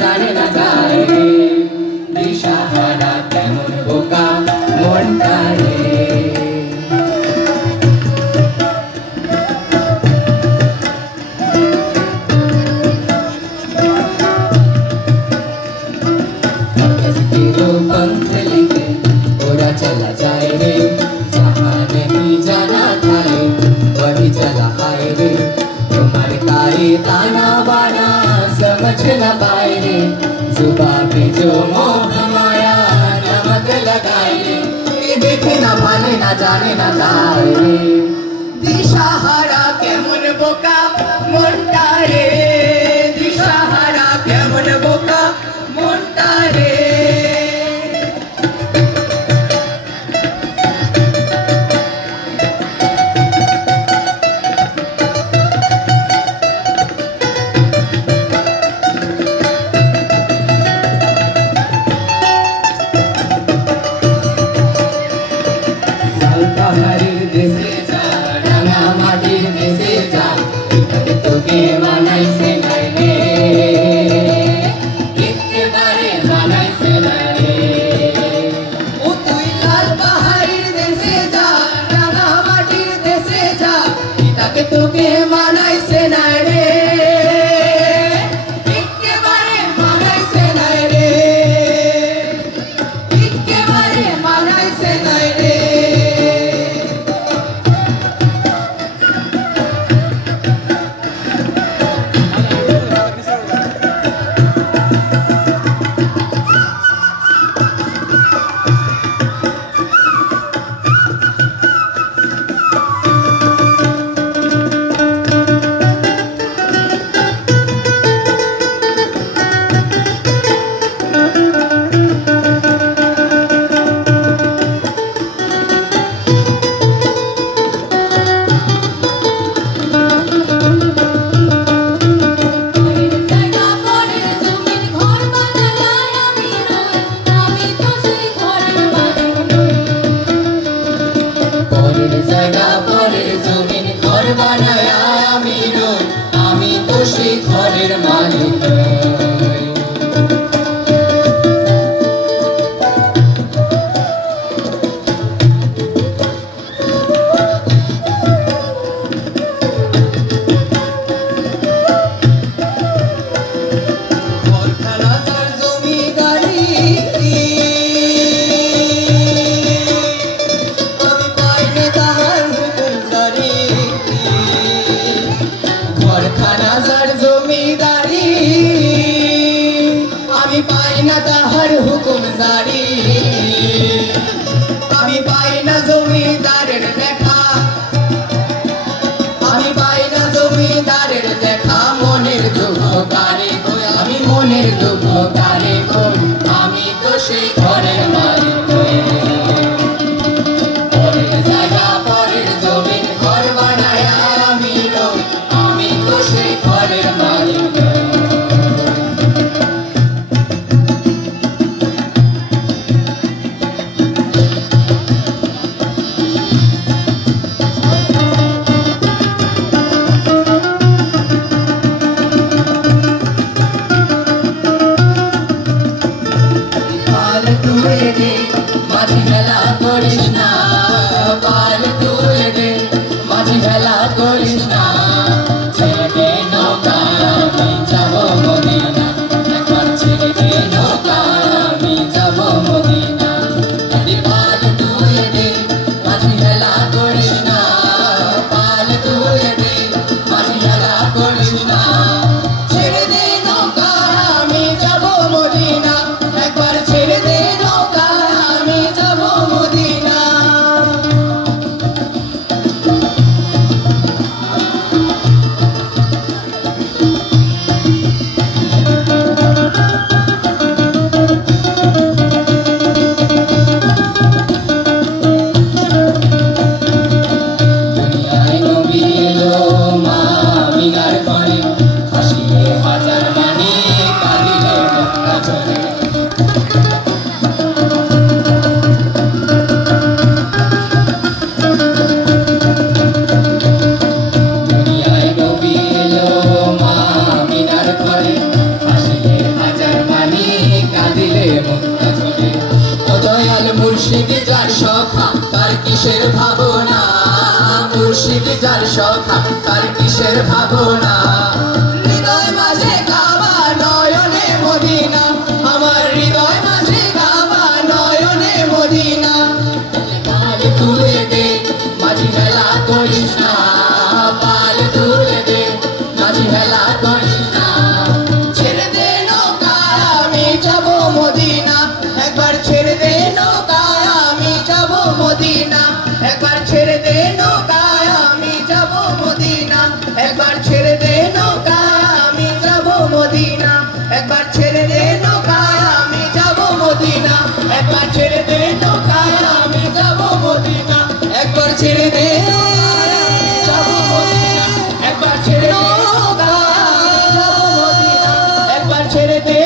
জানে না যায় রে দিশাহারা কেমন বোকা মনটা রে पंख लेके उड़ा चला जाए रे जहाँ नहीं जाना था रे वही चला आए रे तुम्हारे काए ताना बाना समझ न पाए रे जुबां पे जो मोह माया नमक लगाए रे देखे ना भाले ना जाने ना जाए रे दिशाहारा केमन बोका मोटा रे दिशाहारा केमन बोका मोटा रे ছেড়ে দে নৌকা আমি যাব মদিনা আর ভাবনা হৃদয় মাঝে কাবা নয়নে মদিনা আমার হৃদয় মাঝে কাবা নয়নে মদিনা পাল তুলে দে মাঝি হেলা করিস না পাল তুলে দে মাঝি হেলা করিস না ছেড়ে দে নৌকা আমি যাব মদিনা একবার ছেড়ে দে নৌকা আমি যাব মদিনা একবার ছেড়ে দে নৌকা আমি যাব মদিনা একবার ছেড়ে দে নৌকা আমি যাব মদিনা একবার ছেড়ে দে নৌকা আমি যাব মদিনা একবার ছেড়ে দে নৌকা আমি যাব মদিনা একবার ছেড়ে দে যাব মদিনা একবার ছেড়ে দে নৌকা যাব মদিনা একবার ছেড়ে দে